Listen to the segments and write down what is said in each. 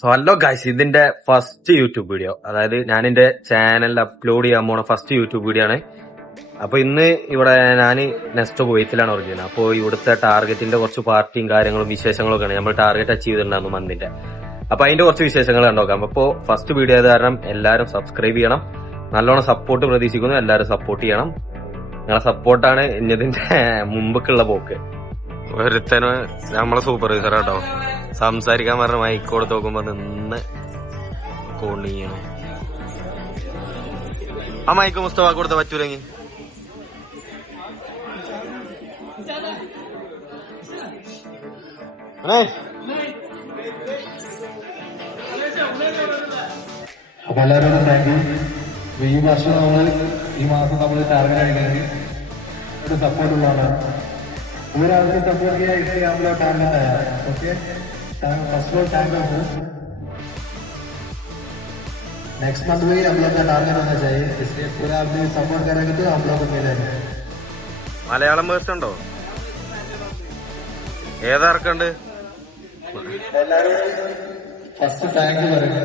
So hello guys, ഇതിന്റെ first YouTube video, അതായത് ഞാൻ എന്റെ ചാനലിൽ അപ്ലോഡ് ചെയ്യാൻ പോണ ഫസ്റ്റ് യൂട്യൂബ് വീഡിയോ ആണ്. അപ്പൊ ഇന്ന് ഇവിടെ ഞാൻ നെക്സ്റ്റ് കുവൈത്തിലാണ് വർക്ക് ചെയ്യുന്നത്. അപ്പോൾ ഇവിടുത്തെ ടാർഗറ്റിന്റെ കുറച്ച് പാർട്ടിയും കാര്യങ്ങളും വിശേഷങ്ങളൊക്കെയാണ്. നമ്മൾ ടാർഗറ്റ് അച്ചീവ് ചെയ്തിട്ടുണ്ടായിരുന്നു മന്തിന്റെ. അപ്പൊ അതിന്റെ കുറച്ച് വിശേഷങ്ങൾ കണ്ടോക്കാം. അപ്പൊ ഫസ്റ്റ് വീഡിയോ ആയത് കാരണം എല്ലാവരും സബ്സ്ക്രൈബ് ചെയ്യണം. നല്ലോണം സപ്പോർട്ട് പ്രതീക്ഷിക്കുന്നു. എല്ലാവരും സപ്പോർട്ട് ചെയ്യണം. നിങ്ങളെ സപ്പോർട്ടാണ് ഇന്നതിന്റെ മുമ്പൊക്കെയുള്ള പോക്ക്. ഒരുത്തന് നമ്മളെ സൂപ്പർവൈസർ കേട്ടോ, സംസാരിക്കാൻ പറഞ്ഞ മൈക്ക് കൊടുത്ത് നോക്കുമ്പോ നിന്ന് കൊണിയണം. ആ മൈക്ക് മുസ്തഫ കൊടുത്ത പറ്റൂലെങ്കിൽ അപ്പൊ എല്ലാവരോടും താങ്ക് യു. ഈ വർഷം ഈ മാസം നമ്മൾ ടാർഗറ്റ് അടിക്കുന്നത് ഒരു सपोर्ट उल्लाना पूरा आपको सपोर्ट किया, इसलिए हम लोग टारगेट आया. ओके, फर्स्ट ऑफ टाइम है नेक्स्ट मंथ में हम लोग का टारगेट होना चाहिए, इसलिए पूरा आपने सपोर्ट करेंगे तो हम लोग को मिलेगा. മലയാളം വേഴ്സ് ഉണ്ടോ? ഏതാർക്കുണ്ട്? ഫസ്റ്റ് താങ്ക് യു പറയുക.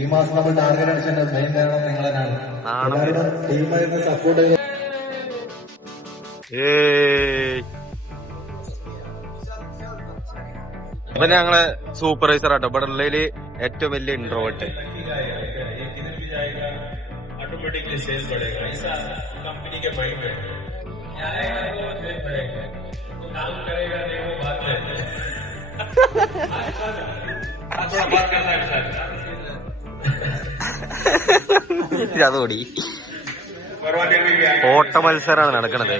ഈ മാസം നമ്മൾ ടാർഗറ്റ് അടിച്ചതിന്റെ മെയിൻ കാരണം നിങ്ങൾ തന്നെയാണ്. എല്ലാവരും ടീമായിരുന്നു സപ്പോർട്ട് ചെയ്യുക. അപ്പൊ ഞങ്ങളെ സൂപ്പർവൈസർ ആട്ടോ, ഇവിടെ ഉള്ളതില് ഏറ്റവും വലിയ ഇൻട്രോവേർട്ട്. അതോടി ഓട്ട മത്സരമാണ് നടക്കണത്.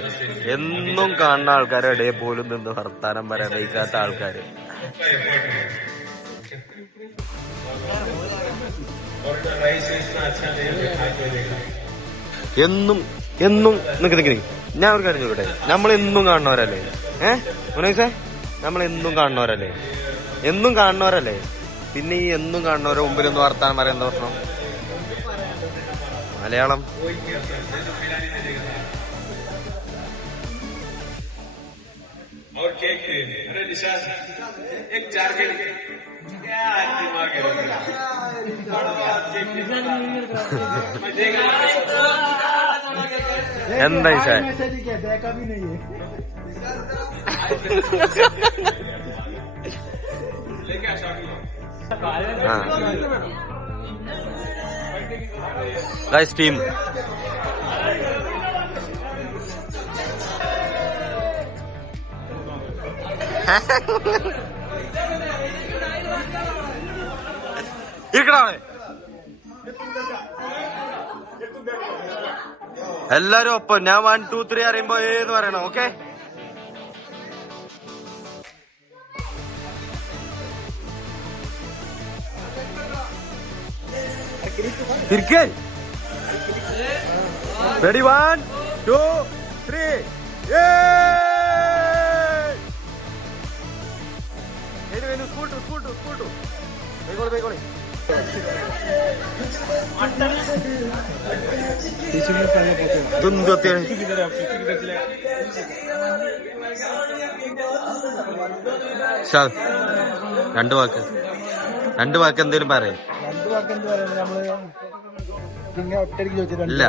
എന്നും കാണുന്ന ആൾക്കാരുടെ ഇടയിൽ പോലും നിന്ന് വർത്താനം പറയാൻ വയ്ക്കാത്ത ആൾക്കാര്. എന്നും നിക്ക് ഞാൻ ഒരു കാര്യം ചോദിക്കട്ടെ, നമ്മളെന്നും കാണുന്നവരല്ലേ? മുനീസേ, നമ്മളെന്നും കാണുന്നവരല്ലേ? എന്നും കാണുന്നവരല്ലേ? പിന്നെ ഈ എന്നും കാണുന്നവരെ മുമ്പിലൊന്നും വർത്താനം പറയാൻ എന്താ പ്രശ്നം? മലയാളം എന്താ സാർ? ഗൈസ് ടീം എല്ലാരും ഒപ്പം. ഞാൻ 1 2 3 അറിയുമ്പോ ഏന്ന് പറയണം. Okay, ready 1 2 3. സ്കൂൾ ടു പോയിക്കോളി. രണ്ട് വാക്ക് എന്തേലും പറയും. ഇല്ല,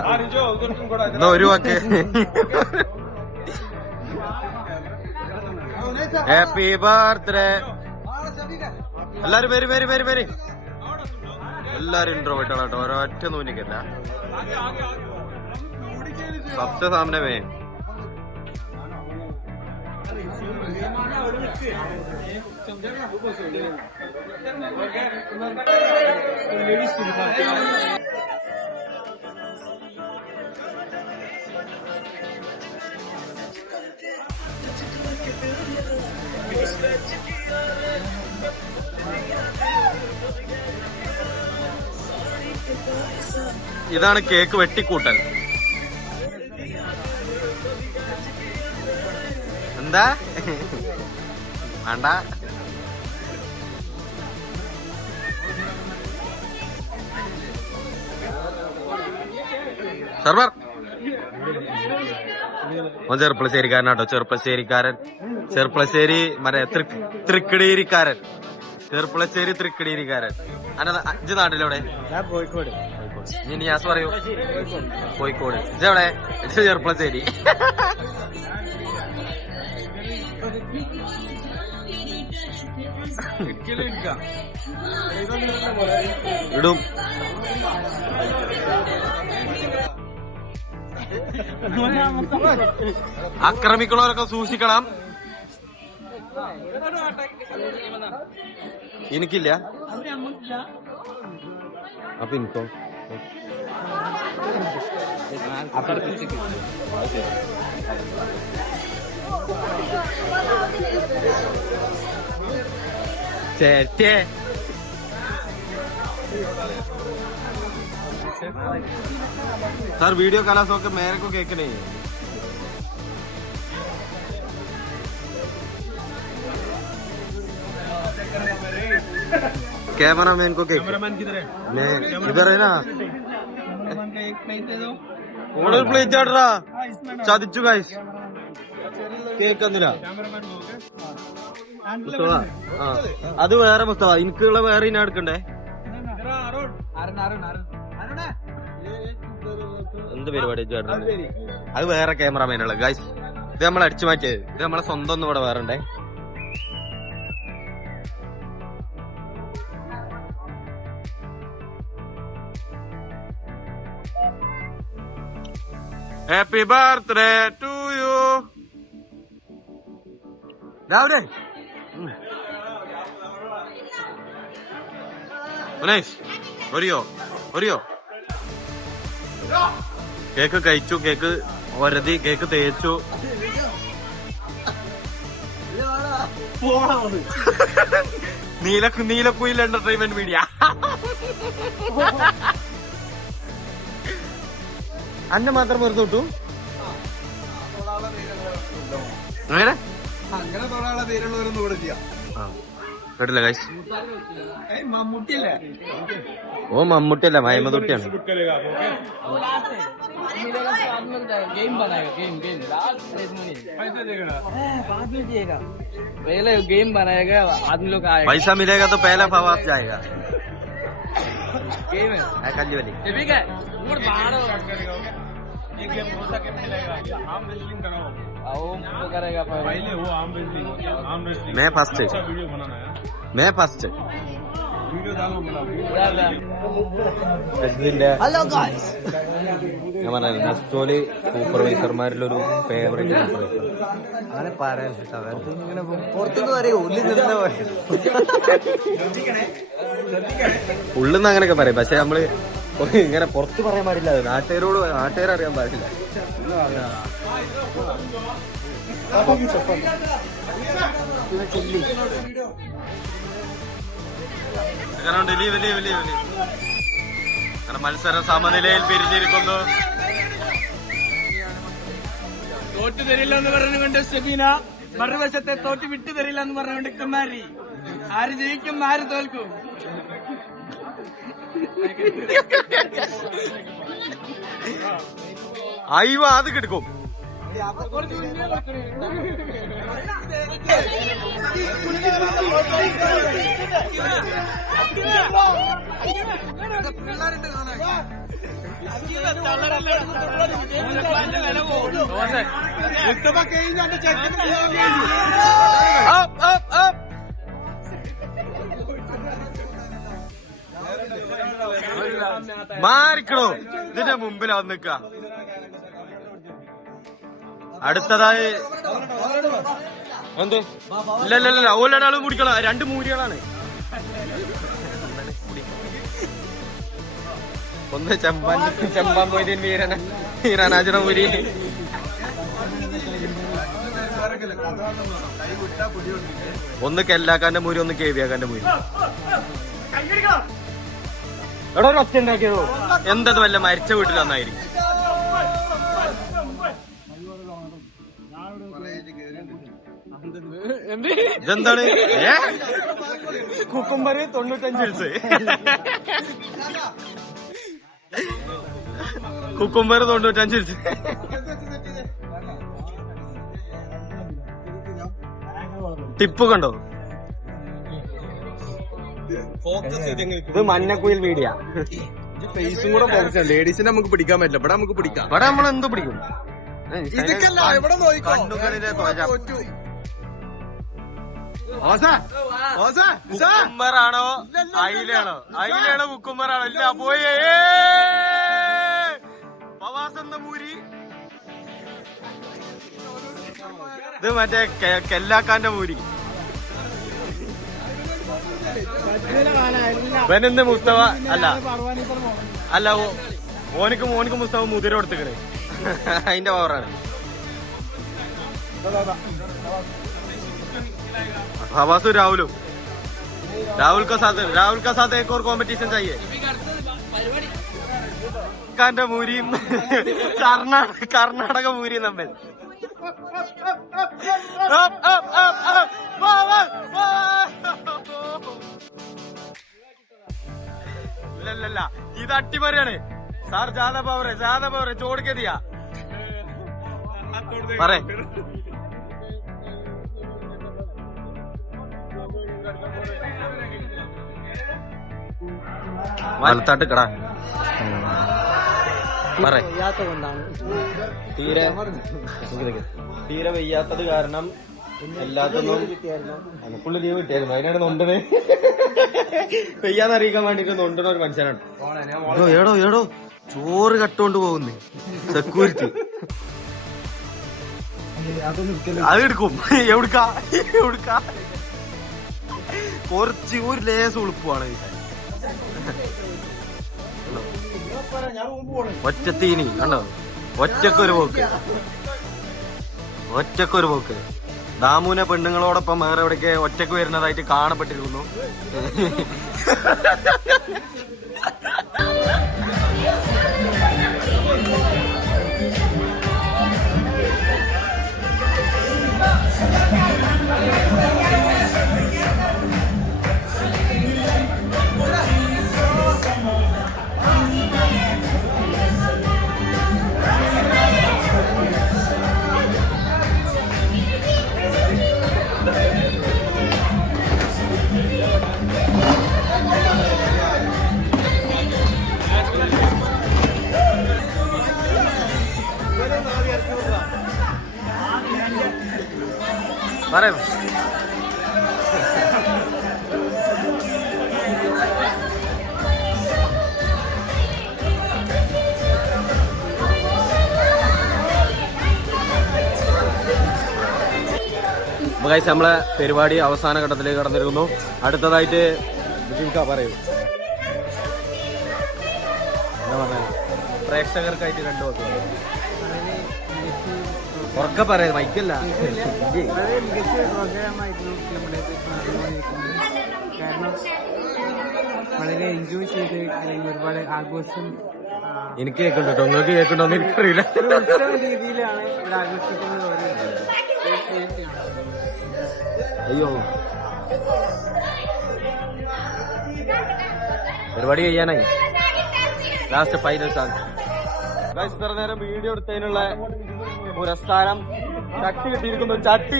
എന്നാ ഒരു വാക്ക്. Happy birthday. എല്ലാരും വരി. എല്ലാരും ഇൻട്രോവേർട്ട് ആണ് കേട്ടോ, ഒരൊറ്റ നൂനിക്കല്ല. സബ്സെ സാമനെ വേ ഇതാണ് കേക്ക് വെട്ടിക്കൂട്ടൽ. എന്താ വേണ്ട? സർവർ ചെറുപ്പളശ്ശേരിക്കാരനാട്ടോ, ചെറുപ്പളശ്ശേരി മറ്റേ തൃക്കടീരിക്കാരൻ. ചെറുപ്പുളശ്ശേരി തൃക്കടിയിരിക്കാരൻ. അഞ്ച് നാട്ടിലെവിടെ? ഞാൻ കോഴിക്കോട്. ഇനി നിയാസ് പറയൂ. കോഴിക്കോട്. ഇതെവിടെ? ചെറുപ്പുളശ്ശേരി. ഇടും. ആക്രമിക്കണവരൊക്കെ സൂക്ഷിക്കണം. എനിക്കില്ല. അപ്പൊ എനിക്കോ? ചേച്ചേ सर वीडियो कला सो के मेरे को केक नहीं है. कैमरा मैन को केक. किधर है? मैं इधर है ना. ഓർഡർ പ്ലേറ്റ് ആടാ ചതിച്ചു ഗൈസ്. കേക്ക് തന്നില്ല. അത് വേറെ മുസ്തഫ. എനിക്കുള്ള വേറെ ഇന എടുക്കണ്ടേ? എന്ത് പരിപാടി ചേട്ടൻ? അത് വേറെ ക്യാമറമാനുള്ള ഗൈസ്. ഇത് നമ്മൾ അടിച്ചു മാറ്റിയത്. ഇത് നമ്മളെ സ്വന്തം ഒന്നും ഇവിടെ വേറെ ഉണ്ടേ. Happy birthday to you. രാവിലെ ഒരിയോ കേക്ക് കഴിച്ചു. കേക്ക് ഒരതി. കേക്ക് തേച്ചു. Neelakuyil entertainment media. അന്നെ മാത്രം വെറുതെ വിട്ടു. അങ്ങനെ പേരുള്ളവരൊന്നും ഇവിടെ ചെയ്യാം. കേട്ടില്ല ഗൈസ്. ഓ മമ്മൂട്ടിയല്ല, മയമതൊട്ടിയാണ്. पैसा मिलेगा तो पहला फवाद जाएगा. कल्ली वाली मैं फर्स्ट. मैं फर्स्ट. Hello guys. ഞാൻ പറഞ്ഞ നെസ്റ്റോല് സൂപ്പർവൈസർമാരിലൊരു ഫേവറേറ്റ് സൂപ്പർവൈസർ. അങ്ങനെ പറയാൻ പുറത്തുനിന്ന് പറയും. ഉള്ളിന്ന് അങ്ങനെയൊക്കെ പറയും. പക്ഷെ നമ്മള് ഇങ്ങനെ പുറത്ത് പറയാൻ പാടില്ല. നാട്ടുകാരറിയാൻ പാടില്ല. മത്സരം സമനിലയിൽ പിരിഞ്ഞിരിക്കുന്നു. തോറ്റു തരില്ല എന്ന് പറഞ്ഞുകൊണ്ട് ഷബീന, മറുവശത്തെ തോറ്റ് വിട്ടു തരില്ല എന്ന് പറഞ്ഞുകൊണ്ട് കുമാരി. ആര് ജയിക്കും ആര് തോൽക്കും? അയ്യോ അത് കിടക്കും. മാറിക്കണോ? ഇതിന്റെ മുമ്പിലാ നിക്ക. അടുത്തതായി എന്ത്? ഇല്ല ഓലൊരാളും കുടിക്കണം. 2 മൂരികളാണ്. ഒന്ന് ചെമ്പാൻ പോയി വീരനാചന മൂരി. ഒന്ന് കെല്ലാക്കാന്റെ മൂരി, ഒന്ന് കേവിയാക്കാന്റെ മൂരി. എവിടെ ഒരു ഒച്ച ഉണ്ടാക്കിയതോ? എന്തത് വല്ല മരിച്ച വീട്ടിൽ വന്നായിരിക്കും. ഇതെന്താണ്? കുക്കുംബർ 95. കുക്കുംബർ 95. ടിപ്പ് കണ്ടോ? ഇത് മഞ്ഞക്കുയിൽ വീഡിയോ. ഫേസും കൂടെ ഫോക്കസ് ചെയ്യാം. ലേഡീസിനെ നമുക്ക് പിടിക്കാൻ പറ്റില്ല. ഇവിടെ നമുക്ക് പിടിക്കാം. ഇവിടെ നമ്മൾ എന്ത് പിടിക്കും? ഇവിടെ നോക്കാം. കുക്കുംബറാണോ അയിലാണോ? അയിലാണോ കുക്കുംബറാണോ? ഇല്ല പോയേ പവാസെന്ന പൂരി. ഇത് മറ്റേ കെല്ലാക്കാന്റെ പൂരി. ഇവനെന്ന് മുസ്തഫ അല്ല ഓനിക്ക് മുസ്തഫ മുതിര കൊടുത്തിക്കണേ. അതിന്റെ പവറാണ്. हवासु राहुल का साथ एक और कंपटीशन चाहिए. കാന്റെ മൂരിയും കർണാടക മൂരിയും തമ്മിൽ. ഇല്ലല്ല ഇത് അട്ടിമറിയാണ് സാർ. ജാഥ പവർ ചോड़ के दिया. പറേ വലത്താട്ട് കടാ തീരെ വയ്യാത്തത് കാരണം എല്ലാത്തിനും ഫുള്ള് ലീവ് കിട്ടിയായിരുന്നു. അതിനാണ് നൊണ്ടന് പെയ്യാന്നറിയിക്കാൻ വേണ്ടിട്ട് നൊണ്ടന ഒരു മനുഷ്യനാണ്. ഏടോ ചോറ് കട്ടുകൊണ്ട് പോകുന്നു സെക്യൂരിറ്റി. അതെടുക്കും. എവിടുക്കാ കുറച്ച് ഒരു ലേസ് ഉളുപ്പുമാണ്. ഒറ്റത്തീനി കണ്ടോ? ഒറ്റക്കൊരു പോക്ക്. ദാമുവിനെ പെണ്ണുങ്ങളോടൊപ്പം വേറെ എവിടേക്ക് ഒറ്റക്ക് വരുന്നതായിട്ട് കാണപ്പെട്ടിരിക്കുന്നു. പറയും നമ്മളെ പരിപാടി അവസാന ഘട്ടത്തിലേക്ക് കടന്നിരിക്കുന്നു. അടുത്തതായിട്ട് പറയൂ. എന്താ പറഞ്ഞ പ്രേക്ഷകർക്കായിട്ട് രണ്ടു വാക്ക് ഉറക്കെ പറയാം. മൈക്കല്ല. വളരെ മികച്ച പ്രോഗ്രാമായിരുന്നു നമ്മുടെ കാരണം വളരെ എൻജോയ് ചെയ്ത് അല്ലെങ്കിൽ ഒരുപാട് ആഘോഷം എനിക്ക് കേൾക്കണ്ടോ? നിങ്ങൾക്ക് കേൾക്കണ്ടോന്ന് എനിക്കറിയില്ല. ഉത്സവ രീതിയിലാണ് ഇവിടെ ആഘോഷിക്കുന്നത്. അയ്യോ പരിപാടി കഴിയാനായി. Last final chance. ഇത്ര നേരം വീഡിയോ എടുത്തതിനുള്ള പുരസ്കാരം ചട്ടി കിട്ടിയിരിക്കുന്നു. ചട്ടി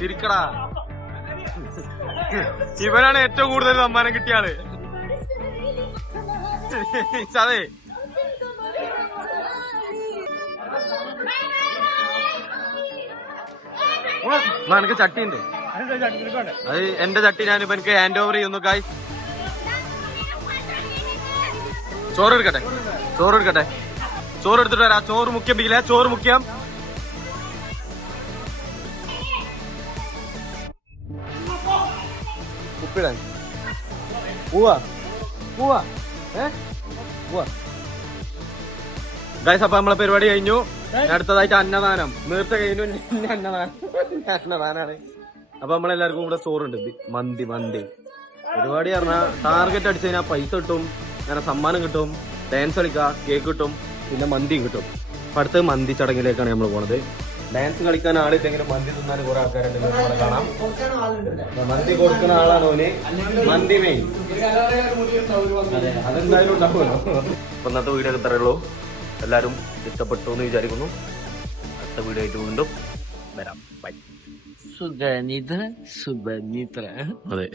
തിരിക്കടാ. ഇവനാണ് ഏറ്റവും കൂടുതൽ സമ്മാനം കിട്ടിയ ആള്. അതെ എനിക്ക് ചട്ടിയുണ്ട്. അത് എന്റെ ചട്ടി ഞാനിപ്പോ എനിക്ക് ഹാൻഡ് ഓവർ ചെയ്യുന്നു. കായ് ചോറ് എടുക്കട്ടെ. ചോറ് എടുത്തിട്ട് വരാം. ചോറ് മുഖ്യം പിക്കില്ല. ചോറ് മുഖ്യം. ഉപ്പിടാൻ പോവാ ഗൈസ്. അപ്പൊ നമ്മളെ പരിപാടി കഴിഞ്ഞു. അടുത്തതായിട്ട് അന്നദാനം. നേരത്തെ കഴിഞ്ഞു അന്നദാനാണ്. അപ്പൊ നമ്മളെല്ലാവർക്കും കൂടെ ചോറുണ്ട്. മന്തി പരിപാടി പറഞ്ഞാൽ ടാർഗറ്റ് അടിച്ചു കഴിഞ്ഞാൽ പൈസ കിട്ടും, അങ്ങനെ സമ്മാനം കിട്ടും, ഡാൻസ് കളിക്കാം, കേക്ക് കിട്ടും, പിന്നെ മന്തിയും കിട്ടും. അപ്പൊ അടുത്ത് മന്തി ചടങ്ങിലേക്കാണ് നമ്മൾ പോണത്. ഡാൻസ് കളിക്കാൻ ആളില്ലെങ്കിലും മന്തി തിന്നാൻ കുറെ ആൾക്കാരുണ്ട്. നമ്മളെ കാണാം. മന്തി കൊടുക്കുന്ന ആളാണ് ഓന്. മന്തി മെയിൻ. അതെ, അതെന്തായാലും ഉണ്ടാവുമല്ലോ. അപ്പൊ ഇന്നത്തെ വീഡിയോ ഒക്കെ തരുള്ളൂ. എല്ലാവരും ഇഷ്ടപ്പെട്ടു എന്ന് വിചാരിക്കുന്നു. അടുത്ത വീഡിയോ ആയിട്ട് വീണ്ടും വരാം. ബൈ. സുഖനിദ്ര. അതെ.